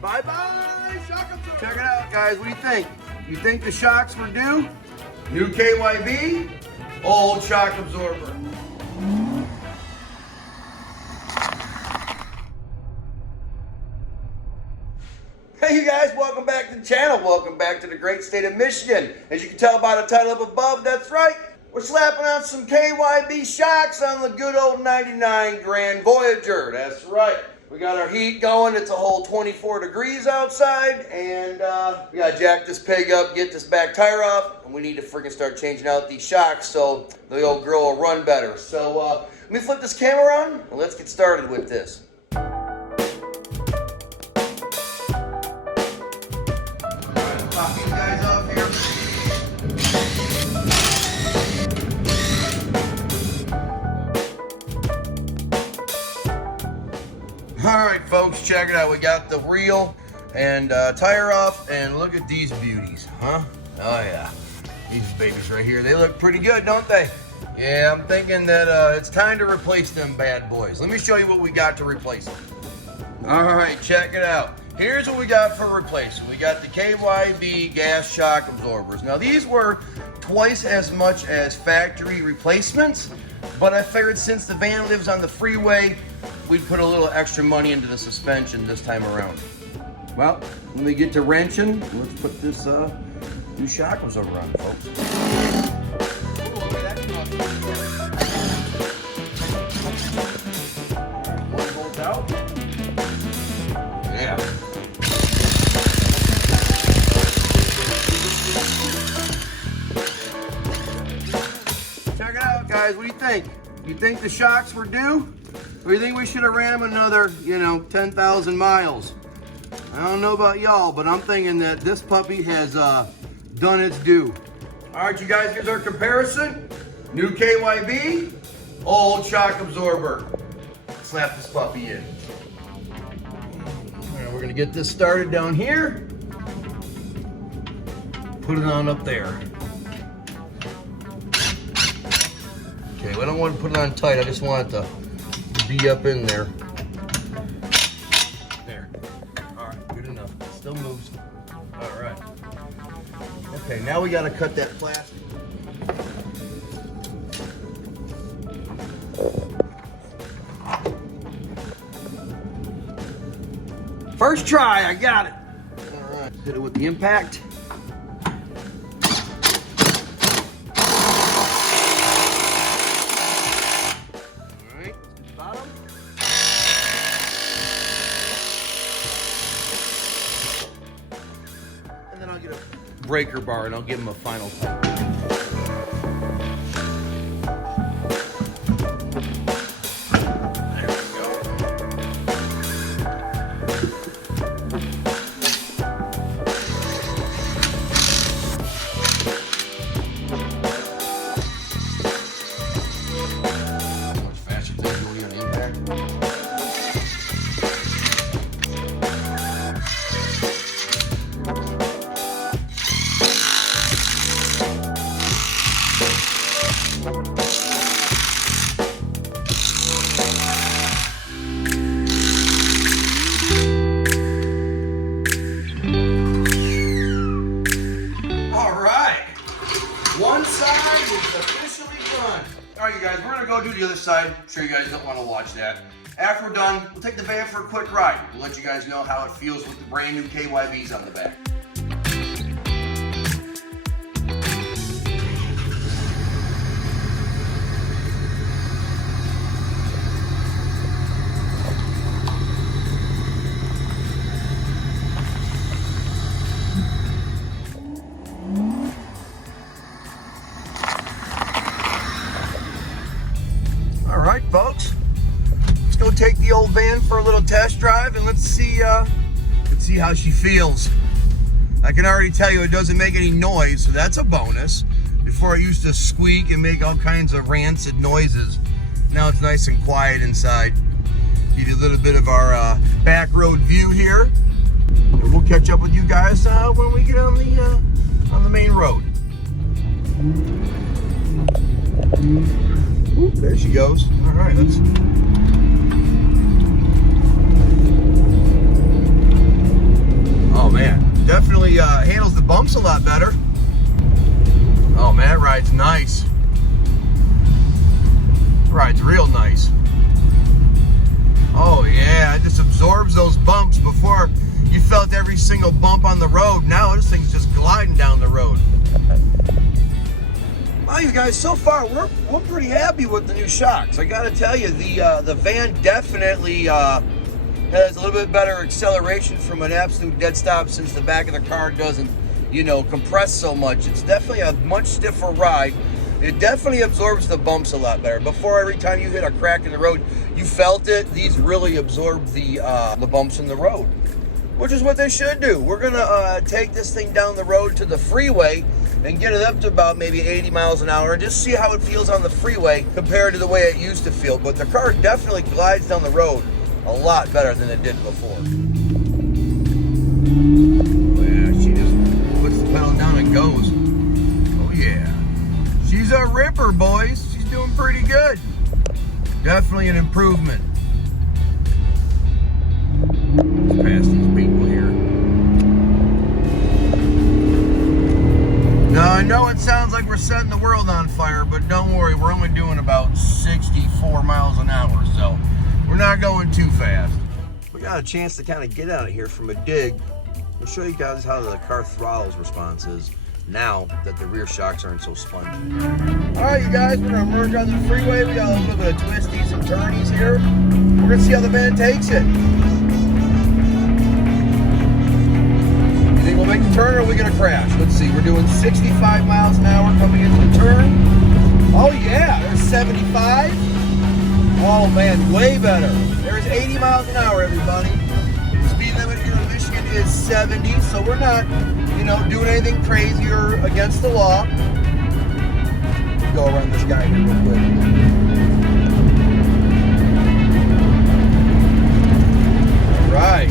Bye-bye, shock absorber. Check it out, guys. What do you think? You think the shocks were due? New KYB, old shock absorber. Hey you guys, welcome back to the channel. Welcome back to the great state of Michigan. As you can tell by the title up above, that's right. We're slapping on some KYB shocks on the good old 99 Grand Voyager. That's right. We got our heat going. It's a whole 24 degrees outside. And we got to jack this pig up, get this back tire off. And we need to freaking start changing out these shocks so the old girl will run better. So let me flip this camera on and let's get started with this. Pop these guys off here. All right, folks, check it out. We got the wheel and tire off, and look at these beauties, huh? Oh yeah, these babies right here. They look pretty good, don't they? Yeah, I'm thinking that it's time to replace them bad boys. Let me show you what we got to replace them. All right, check it out. Here's what we got for replacement. We got the KYB gas shock absorbers. Now these were twice as much as factory replacements, but I figured since the van lives on the freeway, we'd put a little extra money into the suspension this time around. Well, when we get to wrenching, let's put this new shock absorber on, folks. One bolt out. Yeah. Check it out, guys. What do you think? You think the shocks were due? Or you think we should have ran them another, 10,000 miles? I don't know about y'all, but I'm thinking that this puppy has done its due. All right, you guys, here's our comparison. New KYB, old shock absorber. Slap this puppy in. All right, we're gonna get this started down here. Put it on up there. Okay, well, I don't want to put it on tight. I just want it to be up in there. There. All right, good enough. It still moves. All right. Okay, now we got to cut that plastic. First try, I got it. All right, hit it with the impact. And then I'll get a breaker bar and I'll give him a final time. There we go. Much faster than doing an impact. One side is officially done. All right, you guys, we're gonna go do the other side. I'm sure you guys don't want to watch that. After we're done, we'll take the van for a quick ride. We'll let you guys know how it feels with the brand new KYBs on the back. All right, folks, let's go take the old van for a little test drive and let's see how she feels. I can already tell you it doesn't make any noise, so that's a bonus. Before it used to squeak and make all kinds of rancid noises. Now it's nice and quiet inside. Give you a little bit of our back road view here. And we'll catch up with you guys when we get on the main road. Ooh, there she goes. All right, let's. bumps a lot better. Oh man, that ride's nice. Ride's real nice. Oh yeah, it just absorbs those bumps. Before you felt every single bump on the road. Now this thing's just gliding down the road. Well, you guys, so far we're pretty happy with the new shocks. I gotta tell you, the van definitely has a little bit better acceleration from an absolute dead stop, since the back of the car doesn't, you know, compress so much. It's definitely a much stiffer ride. It definitely absorbs the bumps a lot better. Before, every time you hit a crack in the road, you felt it. These really absorb the bumps in the road, which is what they should do. We're gonna take this thing down the road to the freeway and get it up to about maybe 80 miles an hour and just see how it feels on the freeway compared to the way it used to feel. But the car definitely glides down the road a lot better than it did before. Oh yeah, she just puts the pedal down and goes. Oh yeah. She's a ripper, boys. She's doing pretty good. Definitely an improvement. Let's pass these people here. Now, I know it sounds like we're setting the world on fire, but don't worry, we're only doing about 64 miles an hour, so we're not going too fast. We got a chance to kind of get out of here from a dig. We'll show you guys how the car throttle's response is now that the rear shocks aren't so spongy. All right, you guys, we're gonna merge on the freeway. We got a little bit of twisties and turnies here. We're gonna see how the van takes it. You think we'll make the turn, or are we gonna crash? Let's see, we're doing 65 miles an hour coming into the turn. Oh yeah, there's 75. Oh man, way better. There's 80 miles an hour, everybody. The speed limit here in Michigan is 70, so we're not, you know, doing anything crazy or against the law. Go around this guy here real quick. All right.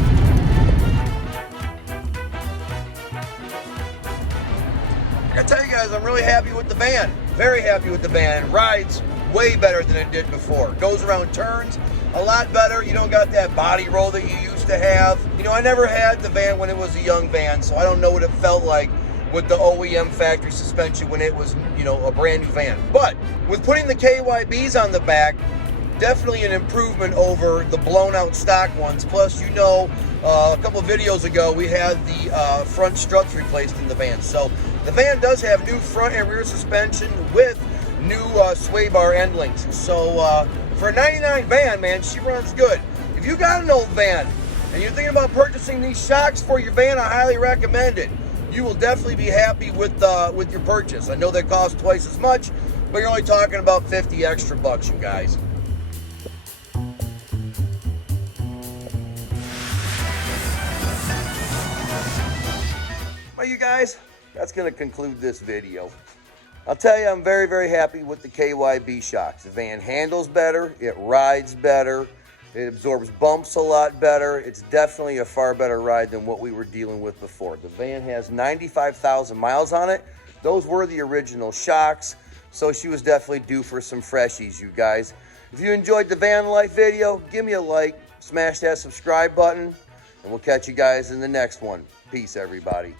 I tell you guys, I'm really happy with the van. Very happy with the van. It rides way better than it did before. Goes around turns a lot better. You don't got that body roll that you used to have. You know, I never had the van when it was a young van, so I don't know what it felt like with the OEM factory suspension when it was, you know, a brand new van. But with putting the KYBs on the back, definitely an improvement over the blown out stock ones. Plus, you know, a couple of videos ago, we had the front struts replaced in the van. So the van does have new front and rear suspension with new sway bar end links. So for a 99 van, man, she runs good. If you got an old van and you're thinking about purchasing these shocks for your van, I highly recommend it. You will definitely be happy with your purchase. I know they cost twice as much, but you're only talking about 50 extra bucks, you guys. Well, you guys, that's going to conclude this video. I'll tell you, I'm very, very happy with the KYB shocks. The van handles better, it rides better, it absorbs bumps a lot better. It's definitely a far better ride than what we were dealing with before. The van has 95,000 miles on it. Those were the original shocks, so she was definitely due for some freshies, you guys. If you enjoyed the van life video, give me a like, smash that subscribe button, and we'll catch you guys in the next one. Peace, everybody.